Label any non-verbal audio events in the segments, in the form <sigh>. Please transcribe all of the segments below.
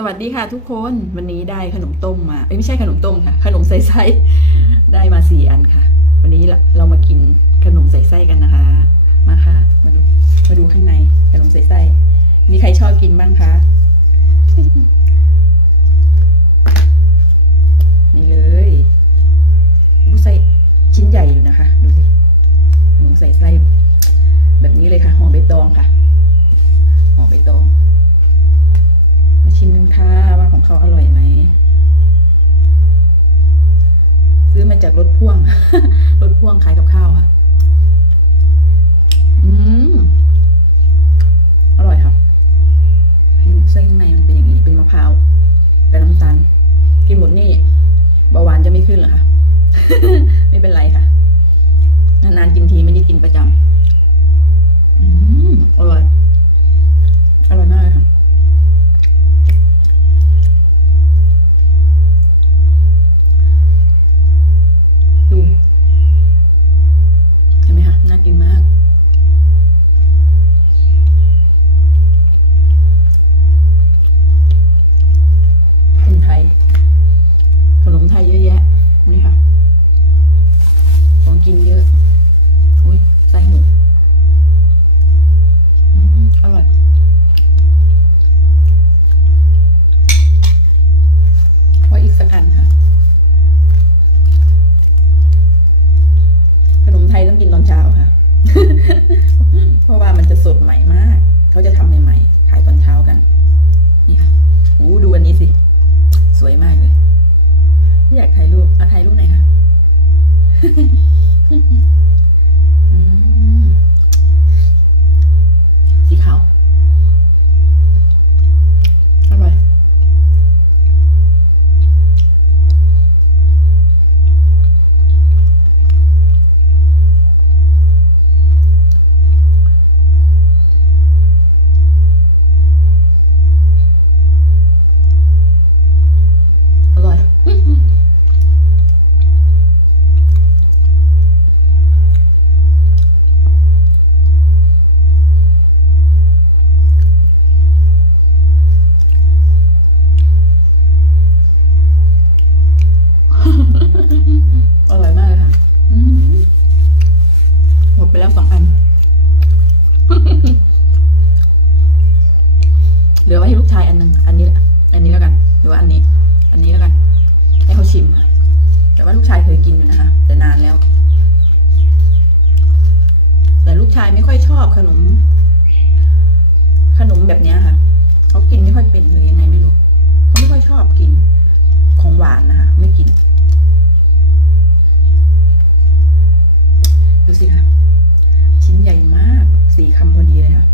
สวัสดีค่ะทุกคนวันนี้ได้ขนมต้มมาไม่ใช่ขนมต้มค่ะ ขนมใส่ไส้ได้มาสี่อันค่ะ วันนี้เรามากินขนมใส่ไส้กันนะคะ มาค่ะ มาดูมาดูข้างในขนมใส่ไส้มีใครชอบกินบ้างคะนี่เลยอู้ไส้ชิ้นใหญ่อยู่นะคะ ดูสิขนมใส่ไส้แบบนี้เลยค่ะห่อใบตองค่ะห่อใบตอง เขาอร่อยไหม ซื้อมาจากรถพ่วง รถพ่วงขายกับข้าวค่ะ อืม อร่อยค่ะไส้นข้างในมันเป็นอย่างนี้ เป็นมะพร้าวกับน้ำตาล กินหมดนี่เบาหวานจะไม่ขึ้นเหรอคะไม่เป็นไรค่ะ นานๆกินทีไม่ได้กินประจำ อืม อร่อย กินเยอะ อุ้ยไส้หมูอืมอร่อยไว้อีกสักอันค่ะ ขนมไทยต้องกินตอนเช้าค่ะ เพราะว่ามันจะสดใหม่มาก เขาจะทำใหม่ๆ ขายตอนเช้ากัน นี่ค่ะอู้ดูอันนี้สิ สวยมากเลย อยากถ่ายรูปเอาถ่ายรูปไหนคะ Mm-hmm. <laughs> เหลือไว้ให้ลูกชายอันหนึ่งอันนี้ อันนี้แล้วกัน หรือว่าอันนี้ อันนี้แล้วกัน ให้เขาชิม แต่ว่าลูกชายเคยกินอยู่นะคะ แต่นานแล้ว แต่ลูกชายไม่ค่อยชอบขนม ขนมแบบนี้ค่ะ เขากินไม่ค่อยเป็นหรือยังไงไม่รู้ เขาไม่ค่อยชอบกิน ของหวานนะคะ ไม่กิน ดูสิค่ะ ชิ้นใหญ่มาก สี่คำพอดีเลยค่ะ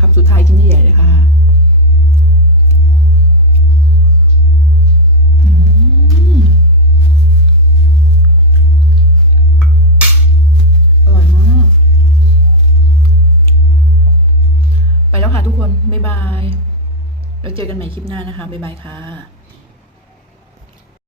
คำสุดท้ายชิ้นใหญ่เลยค่ะอืมอร่อยมากไปแล้วค่ะทุกคน บ๊ายบาย แล้วเจอกันใหม่คลิปหน้านะคะ บ๊ายบายค่ะ